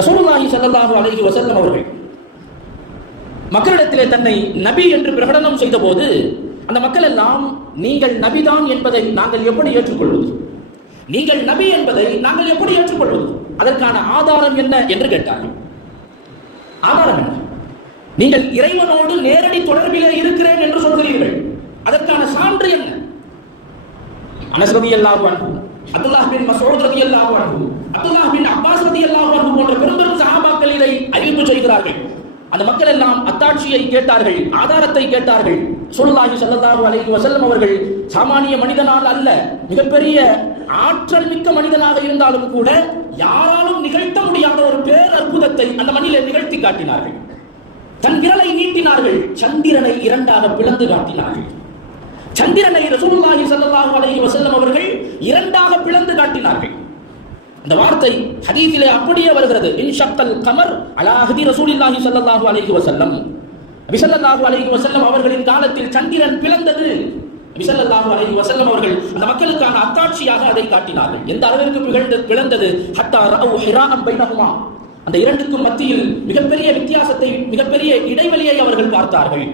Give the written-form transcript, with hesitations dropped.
ரசூலுல்லாஹி ஸல்லல்லாஹு அலைஹி வஸல்லம் அவர்கள் மக்களிடத்திலே தன்னை நபி என்று பிரகடனம் செய்த போது அந்த மக்கள் எல்லாம் நீங்கள் நபிதான் என்பதை நாங்கள் எப்படி ஏற்றுக்கொள்வது, நீங்கள் நபி என்பதை நாங்கள் எப்படி ஏற்றுக்கொள்வது, அதற்கான ஆதாரம் என்ன என்று கேட்டார்கள். ஆதாரம் என்ன? நீங்கள் இறைவனோடு நேரடி தொடர்பிலே இருக்கிறேன் என்று சொல்கிறீர்கள், அதற்கான சான்று என்ன? அனஸ் ரலியல்லாஹு அன்ஹு, அப்துல்லாஹ் பின் மஸ்ஊத் ரலியல்லாஹு அன்ஹு, அப்துல்லாஹ் பின் அப்பாஸ் ரலியல்லாஹு அன்ஹு போன்ற பெரும் சஹாபாக்கள் இதை அறிவிப்பு செய்கிறார்கள். அந்த மக்கள் எல்லாம் அத்தாட்சியை கேட்டார்கள், ஆதாரத்தை கேட்டார்கள். ரசூலுல்லாஹி ஸல்லல்லாஹு அலைஹி வஸல்லம் அவர்கள் சாமானிய மனிதனால் அல்ல, மிகப்பெரிய ஆற்றல் மிக்க மனிதனாக இருந்தாலும் கூட யாராலும் நிகழ்த்த முடியாத ஒரு பேர் அற்புதத்தை அந்த மண்ணிலே நிகழ்த்தி காட்டினார்கள். தன் விரலை நீட்டினார்கள், சந்திரனை இரண்டாக பிளந்து காட்டினார்கள். சந்திரனை ரசூலுல்லாஹி ஸல்லல்லாஹு அலைஹி வஸல்லம் அவர்கள் இரண்டாக பிளந்து காட்டினார்கள். இந்த வார்த்தை ஹதீஸிலே அப்படியே வருகிறது. இன்ஷக்கல் கமர் அலா ஹதி ரசூலுல்லாஹி ஸல்லல்லாஹு அலைஹி வஸல்லம். நபி ஸல்லல்லாஹு அலைஹி வஸல்லம் அவர்களின் காலத்தில் சந்திரன் பிளந்தது. நபி ஸல்லல்லாஹு அலைஹி வஸல்லம் அவர்கள் அந்த மக்களுக்கான அத்தாட்சியாக அதை காட்டினார்கள். எந்த அளவிற்கு பிளந்தது? ஹத்தா ரஅவு ஹிராஅம் பைனஹுமா, அந்த இரண்டுக்கும் மத்தியில் மிகப்பெரிய வித்தியாசத்தை, மிகப்பெரிய இடைவெளியை அவர்கள் பார்த்தார்கள்.